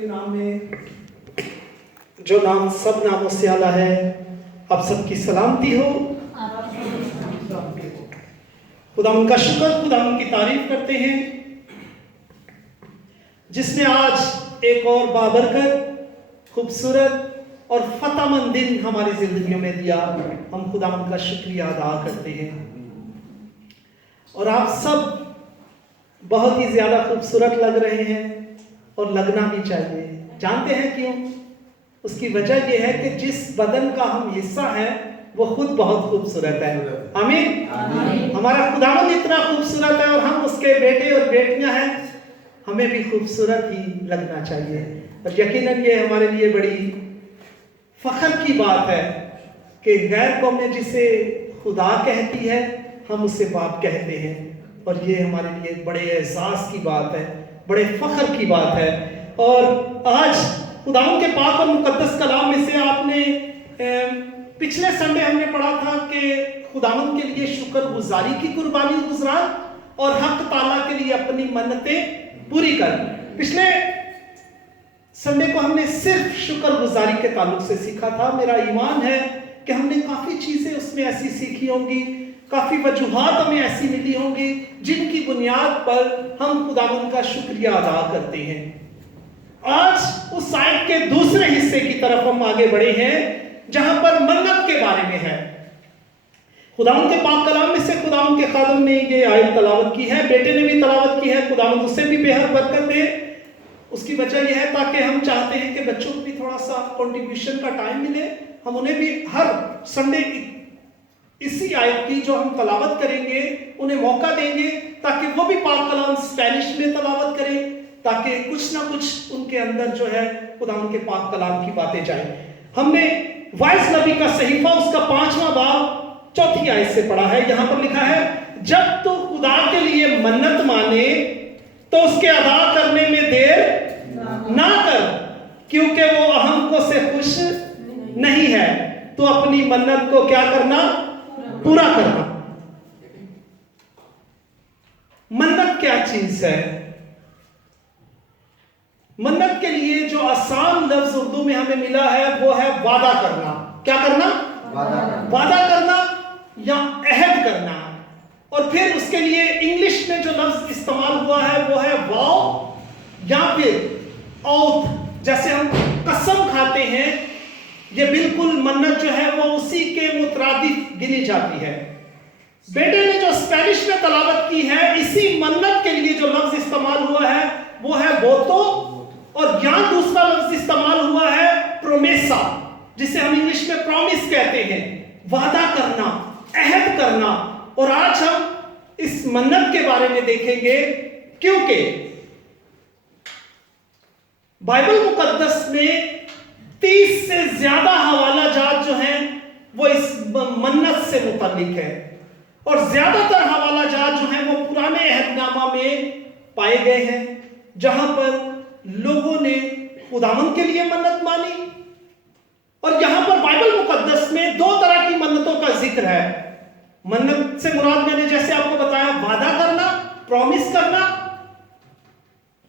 کے نام میں جو نام سب ناموں سے اعلیٰ ہے، آپ سب کی سلامتی ہو۔ خدا ان کا شکر، خدا ان کی تعریف کرتے ہیں جس نے آج ایک اور بابرکت، خوبصورت اور فتح مند دن ہماری زندگیوں میں دیا۔ ہم خدا ان کا شکریہ ادا کرتے ہیں۔ اور آپ سب بہت ہی زیادہ خوبصورت لگ رہے ہیں اور لگنا بھی چاہیے۔ جانتے ہیں کیوں؟ اس کی وجہ یہ ہے کہ جس بدن کا ہم حصہ ہے وہ خود بہت خوبصورت ہے۔ آمین۔ ہمارا خداوند اتنا خوبصورت ہے اور ہم اس کے بیٹے اور بیٹیاں ہیں، ہمیں بھی خوبصورت ہی لگنا چاہیے۔ اور یقیناً یہ ہمارے لیے بڑی فخر کی بات ہے کہ غیر قومیں جسے خدا کہتی ہے ہم اسے باپ کہتے ہیں، اور یہ ہمارے لیے بڑے اعزاز کی بات ہے، بڑے فخر کی بات ہے۔ اور آج خداوند کے پاک اور مقدس کلام میں سے آپ نے پچھلے سنڈے ہم نے پڑھا تھا کہ خداوند کے لیے شکر گزاری کی قربانی گزرا اور حق تعالیٰ کے لیے اپنی منتیں پوری کر۔ پچھلے سنڈے کو ہم نے صرف شکر گزاری کے تعلق سے سیکھا تھا۔ میرا ایمان ہے کہ ہم نے کافی چیزیں اس میں ایسی سیکھی ہوں گی، کافی وجوہات ہمیں ایسی ملی ہوں گی جن کی بنیاد پر ہم خداوند کا شکریہ ادا کرتے ہیں۔ آج اس آیت کے دوسرے حصے کی طرف ہم آگے بڑھے ہیں جہاں پر منت کے بارے میں ہے۔ خداوند کے پاک کلام میں سے خداوند کے خادم نے یہ آیت تلاوت کی ہے، بیٹے نے بھی تلاوت کی ہے۔ خداوند اسے بھی بے حد برکت دے۔ اس کی وجہ یہ ہے تاکہ ہم چاہتے ہیں کہ بچوں کو بھی تھوڑا سا کنٹریبیوشن کا ٹائم ملے، ہم انہیں بھی ہر سنڈے اسی آیت کی جو ہم تلاوت کریں گے انہیں موقع دیں گے تاکہ وہ بھی پاک کلام اسپینش میں تلاوت کریں، تاکہ کچھ نہ کچھ ان کے اندر جو ہے خداوند کے پاک کلام کی باتیں جائیں۔ ہم نے وائس نبی کا صحیفہ اس کا 5واں باب 4 آیت سے پڑھا ہے۔ یہاں پر لکھا ہے، جب تو خدا کے لیے منت مانے تو اس کے ادا کرنے میں دیر نہ کر، کیونکہ وہ اہم سے خوش نہیں ہے، تو اپنی منت کو کیا کرنا؟ پورا کرنا۔ منت کیا چیز ہے؟ منت کے لیے جو آسان لفظ اردو میں ہمیں ملا ہے وہ ہے وعدہ کرنا۔ کیا کرنا؟ وعدہ کرنا یا عہد کرنا۔ اور پھر اس کے لیے انگلش میں جو لفظ استعمال ہوا ہے وہ ہے واو یا پھر اوتھ۔ جیسے ہم قسم کھاتے ہیں، یہ بالکل منت جو ہے وہ اسی کے مترادف گنی جاتی ہے۔ بیٹے نے جو اسپینش میں تلاوت کی ہے، اسی منت کے لیے جو لفظ استعمال ہوا ہے وہ ہے ووتو، اور یہاں دوسرا لفظ استعمال ہوا ہے پرومیسا، جسے ہم انگلش میں پرومس کہتے ہیں، وعدہ کرنا، عہد کرنا۔ اور آج ہم اس منت کے بارے میں دیکھیں گے کیونکہ بائبل مقدس میں 30 سے زیادہ حوالہ جات جو ہیں وہ اس منت سے متعلق ہے، اور زیادہ تر حوالہ جات جو ہیں وہ پرانے عہد نامہ میں پائے گئے ہیں جہاں پر لوگوں نے خداوند کے لیے منت مانی۔ اور یہاں پر بائبل مقدس میں 2 طرح کی منتوں کا ذکر ہے۔ منت سے مراد میں نے جیسے آپ کو بتایا وعدہ کرنا، پرومس کرنا۔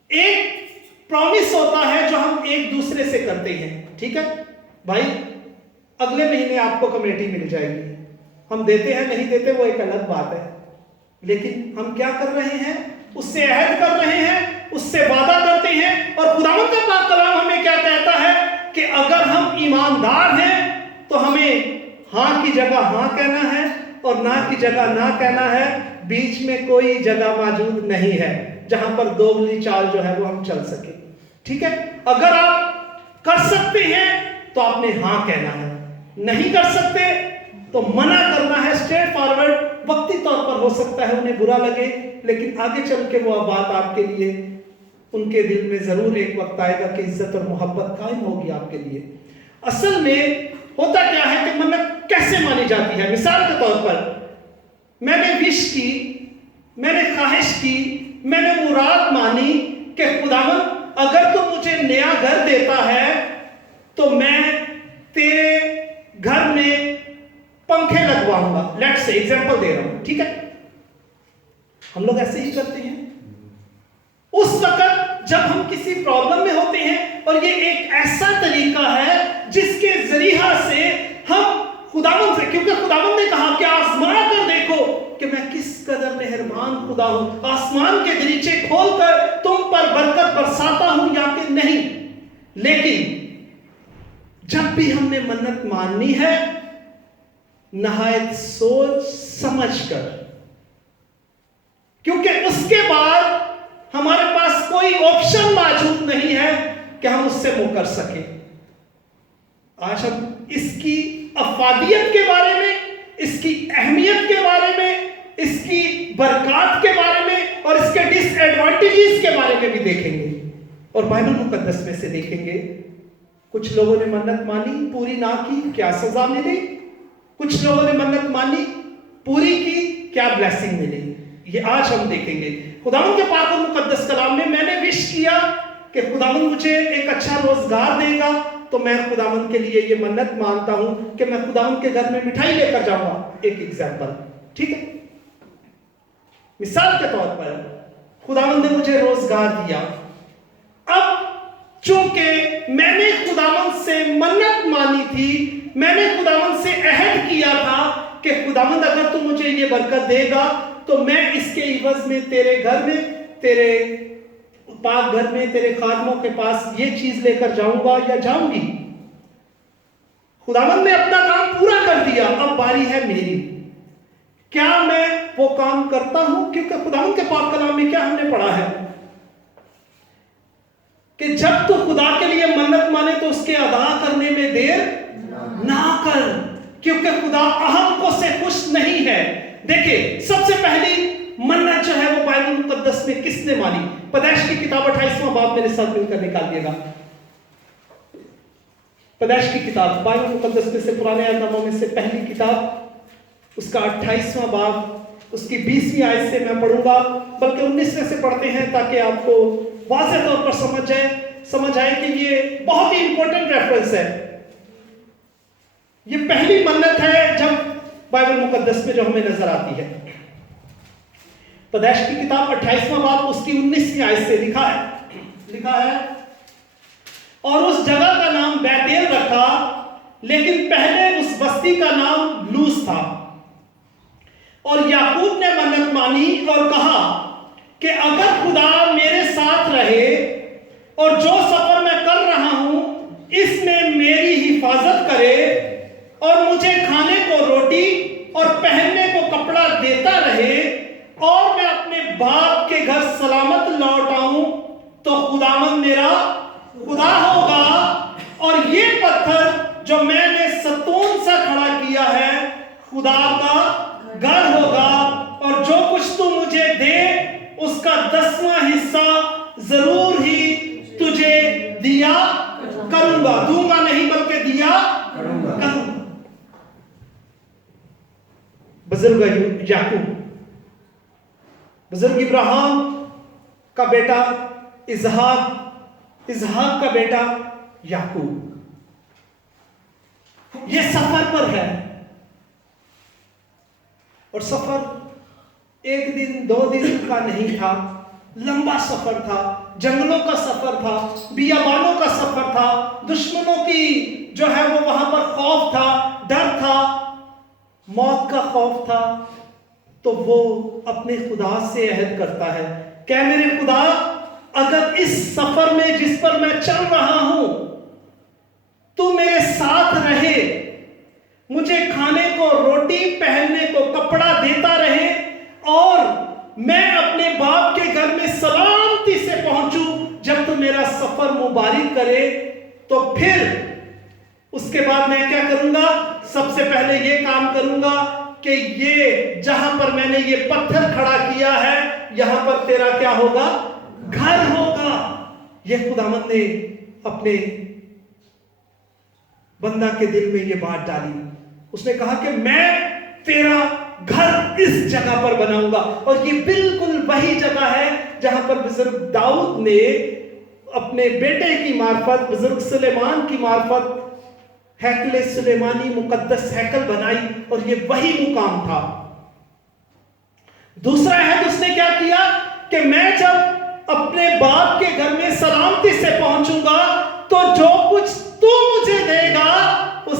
ایک پرومس ہوتا ہے جو ہم ایک دوسرے سے کرتے ہیں، ٹھیک ہے بھائی، اگلے مہینے آپ کو کمیٹی مل جائے گی، ہم دیتے ہیں نہیں دیتے وہ ایک الگ بات ہے، لیکن ہم کیا کر رہے ہیں؟ اس سے عہد کر رہے ہیں، اس سے وعدہ کرتے ہیں۔ اور خداوند کا پاک کلام ہمیں کیا کہتا ہے کہ اگر ہم ایماندار ہیں تو ہمیں ہاں کی جگہ ہاں کہنا ہے اور نہ کی جگہ نہ کہنا ہے، بیچ میں کوئی جگہ موجود نہیں ہے جہاں پر دوگلی چال جو ہے وہ ہم چل سکیں، ٹھیک ہے۔ اگر آپ کر سکتے ہیں تو آپ نے ہاں کہنا ہے، نہیں کر سکتے تو منع کرنا ہے اسٹریٹ فارورڈ۔ وقتی طور پر ہو سکتا ہے انہیں برا لگے، لیکن آگے چل کے وہ بات آپ کے لیے ان کے دل میں ضرور ایک وقت آئے گا کہ عزت اور محبت قائم ہوگی آپ کے لیے۔ اصل میں ہوتا کیا ہے کہ منت کیسے مانی جاتی ہے؟ مثال کے طور پر میں نے وش کی، میں نے خواہش کی، میں نے مراد مانی کہ خداوند اگر تو مجھے نیا گھر دیتا ہے تو میں تیرے گھر میں پنکھے لگواؤں گا، لیٹ سے ایگزامپل دے رہا ہوں، ٹھیک ہے۔ ہم لوگ ایسے ہی کرتے ہیں۔ اس وقت جب ہم کسی پرابلم میں ہوتے ہیں کیونکہ خداوند نے کہا کہ آزما کر دیکھو کہ میں کس قدر مہربان خدا ہوں، آسمان کے دریچے کھول کر تم پر برکت برساتا ہوں یا کہ نہیں۔ لیکن جب بھی ہم نے منت ماننی ہے نہایت سوچ سمجھ کر، کیونکہ اس کے بعد ہمارے پاس کوئی آپشن موجود نہیں ہے کہ ہم اس سے منہ کر سکیں۔ آج ہم اس کی افادیت کے بارے میں، اس کی اہمیت کے بارے میں، اس کی برکات کے بارے میں اور اس کے ڈس ایڈوانٹیجز کے بارے میں بھی دیکھیں گے، اور بائبل مقدس میں سے دیکھیں گے کچھ لوگوں نے منت مانی پوری نہ کی، کیا سزا ملی؟ کچھ لوگوں نے منت مانی پوری کی، کیا بلیسنگ ملی؟ یہ آج ہم دیکھیں گے۔ خداوند کے پاک اور مقدس کلام میں نے وش کیا کہ خداوند مجھے ایک اچھا روزگار دے گا تو میں خداوند کے لیے یہ منت مانتا ہوں کہ میں خداوند کے گھر میں مٹھائی لے کر جاؤں گا۔ ایک ایگزامپل، ٹھیک ہے، مثال کے طور پر خداوند نے مجھے روزگار دیا، اب چونکہ میں نے خداوند سے منت مانی تھی، میں نے خداوند سے عہد کیا تھا کہ خداوند اگر تو مجھے یہ برکت دے گا تو میں اس کے عوض میں تیرے گھر میں، تیرے پاک گھر میں، تیرے خادموں کے پاس یہ چیز لے کر جاؤں گا یا جاؤں گی۔ خداوند نے اپنا کام پورا کر دیا، اب باری ہے میری، کیا میں وہ کام کرتا ہوں؟ کیونکہ خداوند کے پاک کلام میں کیا ہم نے پڑھا ہے کہ جب تو خدا کے لیے منت مانے تو اس کے ادا کرنے میں دیر نہ کر، کیونکہ خدا احمقوں سے خوش نہیں ہے۔ دیکھیں، سب سے پہلی منت جو ہے وہ بائبل مقدس میں کس نے مانی؟ پیدائش کی کتاب 28واں باب میرے ساتھ مل کر نکالیے گا۔ پیدائش کی کتاب بائبل مقدس میں سے پرانے عہد ناموں میں سے پہلی کتاب، اس کا 28واں باب، اس کی 20ویں آیت سے میں پڑھوں گا، بلکہ 19ویں سے پڑھتے ہیں تاکہ آپ کو واضح طور پر سمجھ آئے کہ یہ بہت ہی امپورٹنٹ ریفرنس ہے۔ یہ پہلی منت ہے جب بائبل مقدس میں جو ہمیں نظر آتی ہے۔ پیدائش کی کتاب 28واں باب اس کی 19ویں آیت سے لکھا ہے اور اس جگہ کا نام بیتیل رکھا، لیکن پہلے اس بستی کا نام لوز تھا۔ اور یعقوب نے منت مانی اور کہا کہ اگر خدا میرے ساتھ رہے اور جو سفر میں کر رہا ہوں اس میں میری حفاظت کرے اور مجھے کھانے کو روٹی اور پہننے کو کپڑا دیتا رہے اور میں اپنے باپ کے گھر سلامت لوٹ آؤں تو خداوند میرا خدا ہوگا اور یہ پتھر جو میں نے ستون سے کھڑا کیا ہے خدا کا گھر ہوگا، اور جو کچھ تو مجھے دے اس کا 10واں حصہ ضرور ہی تجھے دیا کروں گا، دوں گا نہیں بلکہ دیا کروں گا۔ بزرگ یعقوب، بزرگ ابراہیم کا بیٹا اسحاق کا بیٹا یعقوب، یہ سفر پر ہے، اور سفر ایک دن 2 دن کا نہیں تھا، لمبا سفر تھا، جنگلوں کا سفر تھا، بیابانوں کا سفر تھا، دشمنوں کی جو ہے وہ وہاں پر خوف تھا، ڈر تھا، موت کا خوف تھا۔ تو وہ اپنے خدا سے عہد کرتا ہے کہ میرے خدا اگر اس سفر میں جس پر میں چل رہا ہوں تو میرے ساتھ رہے، مجھے کھانے کو روٹی پہننے کو کپڑا دیتا رہے اور میں اپنے باپ کے گھر میں سلامتی سے پہنچوں، جب تو میرا سفر مبارک کرے تو پھر اس کے بعد میں کیا کروں گا؟ سب سے پہلے یہ کام کروں گا کہ یہ جہاں پر میں نے یہ پتھر کھڑا کیا ہے یہاں پر تیرا کیا ہوگا؟ گھر ہوگا۔ یہ خداوند نے اپنے بندہ کے دل میں یہ بات ڈالی، اس نے کہا کہ میں تیرا گھر اس جگہ پر بناؤں گا، اور یہ بالکل وہی جگہ ہے جہاں پر بزرگ داؤد نے اپنے بیٹے کی معرفت، بزرگ سلیمان کی معرفت ہیکل سلیمانی مقدس ہیکل بنائی، اور یہ وہی مقام تھا۔ دوسرا عہد اس نے کیا کیا کہ میں جب اپنے باپ کے گھر میں سلامتی سے پہنچوں گا تو جو کچھ تو مجھے دے گا اس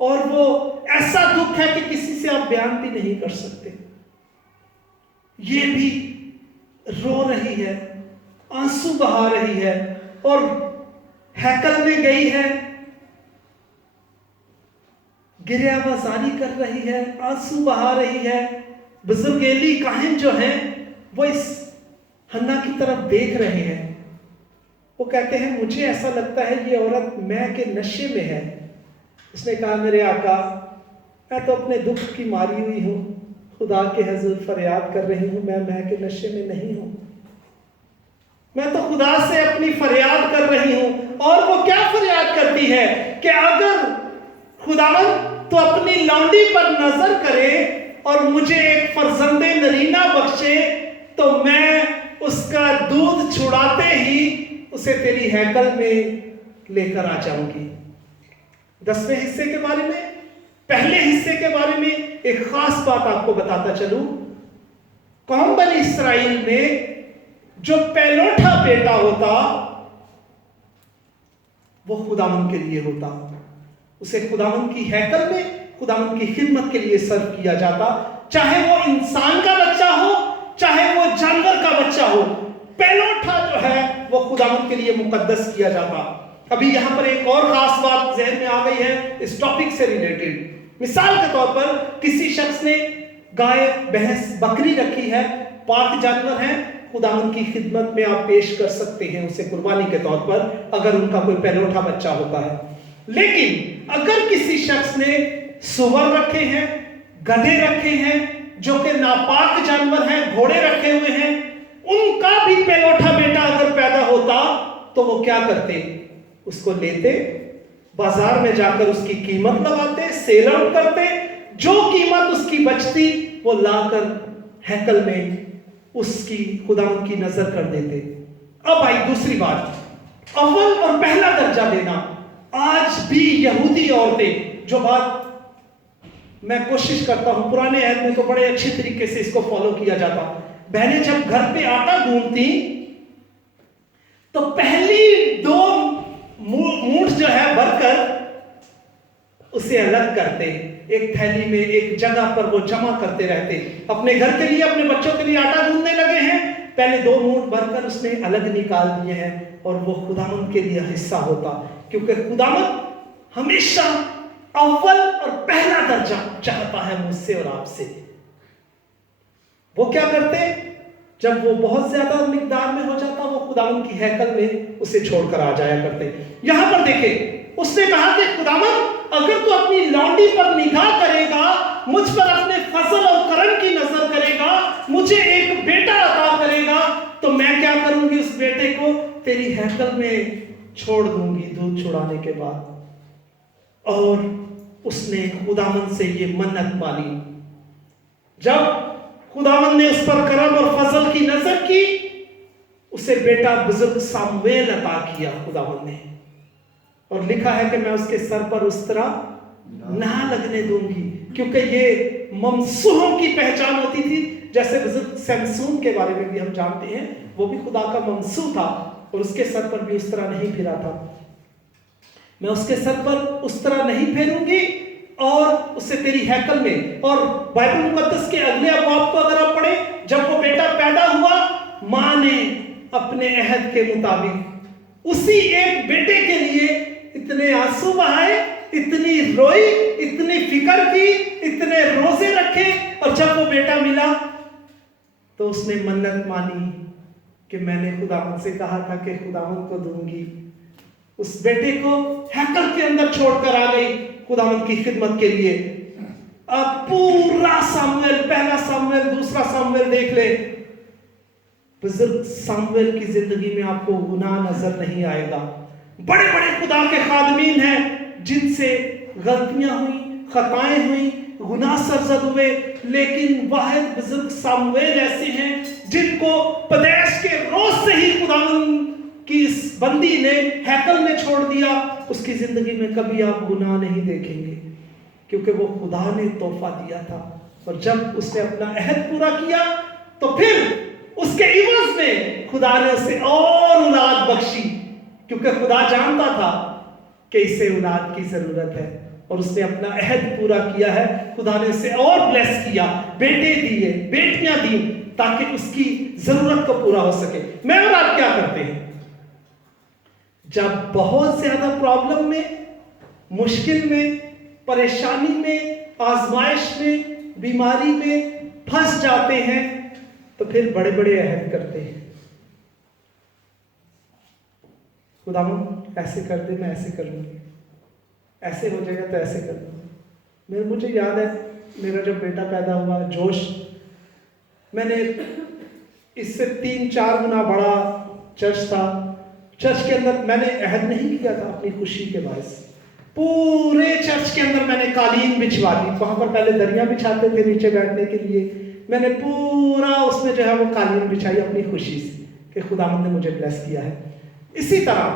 اور وہ ایسا دکھ ہے کہ کسی سے آپ بیان بھی نہیں کر سکتے. یہ بھی رو رہی ہے، آنسو بہا رہی ہے اور ہیکل میں گئی ہے، گریہ بازاری کر رہی ہے، آنسو بہا رہی ہے. بزرگ ایلی کاہن جو ہیں وہ اس حنا کی طرف دیکھ رہے ہیں. وہ کہتے ہیں مجھے ایسا لگتا ہے یہ عورت میں کے نشے میں ہے. اس نے کہا میرے آقا میں تو اپنے دکھ کی ماری ہوئی ہوں، خدا کے حضور فریاد کر رہی ہوں، میں کے نشے میں نہیں ہوں. میں تو خدا سے اپنی فریاد کر رہی ہوں. اور وہ کیا فریاد کرتی ہے کہ اگر خداوند تو اپنی لونڈی پر نظر کرے اور مجھے ایک فرزند نرینہ بخشے تو میں اس کا دودھ چھڑاتے ہی اسے تیری ہیکل میں لے کر آ جاؤں گی. 10ویں حصے کے بارے میں، پہلے حصے کے بارے میں ایک خاص بات آپ کو بتاتا چلوں. قوم بنی اسرائیل میں جو پہلوٹا بیٹا ہوتا وہ خداوند کے لیے ہوتا. اسے خداوند کی ہیکل میں خداوند کی خدمت کے لیے سرو کیا جاتا، چاہے وہ انسان کا بچہ ہو چاہے وہ جانور کا بچہ ہو. پہلوٹا جو ہے وہ خداوند کے لیے مقدس کیا جاتا. ابھی یہاں پر ایک اور خاص بات ذہن میں آ گئی ہے اس ٹاپک سے ریلیٹڈ. مثال کے طور پر کسی شخص نے گائے بھینس بکری رکھی ہے، پاک جانور ہیں، خداوند کی خدمت میں آپ پیش کر سکتے ہیں اسے قربانی کے طور پر اگر ان کا کوئی پہلوٹا بچہ ہوتا ہے. لیکن اگر کسی شخص نے سور رکھے ہیں، گدھے رکھے ہیں جو کہ ناپاک جانور ہیں، گھوڑے رکھے ہوئے ہیں، ان کا بھی پہلوٹا بیٹا اگر پیدا ہوتا تو وہ کیا کرتے؟ اس کو لیتے، بازار میں جا کر اس کی قیمت لگاتے، سیل آؤٹ کرتے، جو قیمت اس کی بچتی وہ لا کر ہیکل میں اس کی خداوند کی نظر کر دیتے. اب آئی دوسری بات، اول اور پہلا درجہ دینا. آج بھی یہودی عورتیں، جو بات میں کوشش کرتا ہوں، پرانے عہد میں تو بڑے اچھے طریقے سے اس کو فالو کیا جاتا. بہنیں جب گھر پہ آٹا گوندتی تو پہلی 2 مونٹ جو ہے بھر کر اسے الگ کرتے، ایک تھیلی میں ایک جگہ پر وہ جمع کرتے رہتے. اپنے گھر کے لیے اپنے بچوں کے لیے آٹا گوندنے لگے ہیں، پہلے 2 مونٹ بھر کر اس نے الگ نکال دیے ہیں اور وہ خداوند کے لیے حصہ ہوتا. کیونکہ خداوند ہمیشہ اول اور پہلا درجہ چاہتا ہے مجھ سے اور آپ سے. وہ کیا کرتے؟ جب وہ بہت زیادہ مقدار میں ہو جاتا وہ خداوند کی ہیکل میں اسے چھوڑ کر آ جایا کرتے. یہاں پر دیکھیں اس نے کہا کہ خداوند اگر تو اپنی لونڈی پر نگاہ کرے گا، مجھ پر اپنے فضل اور کرم کی نظر کرے گا، مجھے ایک بیٹا عطا کرے گا تو میں کیا کروں گی؟ اس بیٹے کو تیری ہیکل میں چھوڑ دوں گی دودھ چھڑانے کے بعد. اور اس نے خداوند سے یہ منت مانی. جب خداوند نے اس پر کرم اور فضل کی نظر کی، اسے بیٹا بزرگ سامویل عطا کیا خداوند نے. اور لکھا ہے کہ میں اس کے سر پر اس طرح نہ لگنے دوں گی، کیونکہ یہ ممسوحوں کی پہچان ہوتی تھی. جیسے بزرگ سمسون کے بارے میں بھی ہم جانتے ہیں، وہ بھی خدا کا ممسوح تھا اور اس کے سر پر بھی اس طرح نہیں پھرا تھا. میں اس کے سر پر اس طرح نہیں پھیروں گی اور اسے تیری ہیکل میں. اور بائبل مقدس کے اگلے ابواب کو اگر آپ پڑھیں، جب وہ بیٹا پیدا ہوا ماں نے اپنے عہد کے مطابق اسی ایک بیٹے کے لیے اتنے آنسو بہائے، اتنی روئی، اتنی فکر کی، اتنے روزے رکھے. اور جب وہ بیٹا ملا تو اس نے منت مانی کہ میں نے خداوند سے کہا تھا کہ خداوند کو دوں گی. اس بیٹے کو ہیکل کے اندر چھوڑ کر آ گئی خداوند کی خدمت کے لیے. آپ پورا سامویل، پہلا سامویل، دوسرا سامویل دیکھ لیں، بزرگ سامویل کی زندگی میں آپ کو گناہ نظر نہیں آئے گا. بڑے بڑے خدا کے خادمین ہیں جن سے غلطیاں ہوئیں، خطائیں ہوئیں، گناہ سرزد ہوئے، لیکن واحد بزرگ سامویل ایسے ہیں جن کو پیدائش کے روز سے ہی خداوند کی اس بندی نے ہیکل میں چھوڑ دیا. اس کی زندگی میں کبھی آپ گناہ نہیں دیکھیں گے کیونکہ وہ خدا نے تحفہ دیا تھا. اور جب اس نے اپنا عہد پورا کیا تو پھر اس کے عوض میں خدا نے اسے اور اولاد بخشی، کیونکہ خدا جانتا تھا کہ اسے اولاد کی ضرورت ہے. اور اس نے اپنا عہد پورا کیا ہے. خدا نے اسے اور بلیس کیا، بیٹے دیے، بیٹیاں دی، تاکہ اس کی ضرورت کو پورا ہو سکے. میں اور آپ کیا کرتے ہیں؟ جب بہت زیادہ پرابلم میں، مشکل میں، پریشانی میں، آزمائش میں، بیماری میں پھنس جاتے ہیں تو پھر بڑے بڑے عہد کرتے ہیں. خداوند ایسے کر دے، میں ایسے کر لوں گی، ایسے ہو جائے گا تو ایسے کر لوں گا. مجھے یاد ہے میرا جب بیٹا پیدا ہوا جوش، میں نے اس سے 3-4 گنا بڑا چرچ تھا، چرچ کے اندر میں نے عہد نہیں کیا تھا اپنی خوشی کے باعث. پورے چرچ کے اندر میں نے قالین بچھوا دی. وہاں پر پہلے دریاں بچھاتے تھے نیچے بیٹھنے کے لیے. میں نے پورا اس میں جو ہے وہ قالین بچھائی اپنی خوشی سے کہ خداوند نے مجھے بلیس کیا ہے. اسی طرح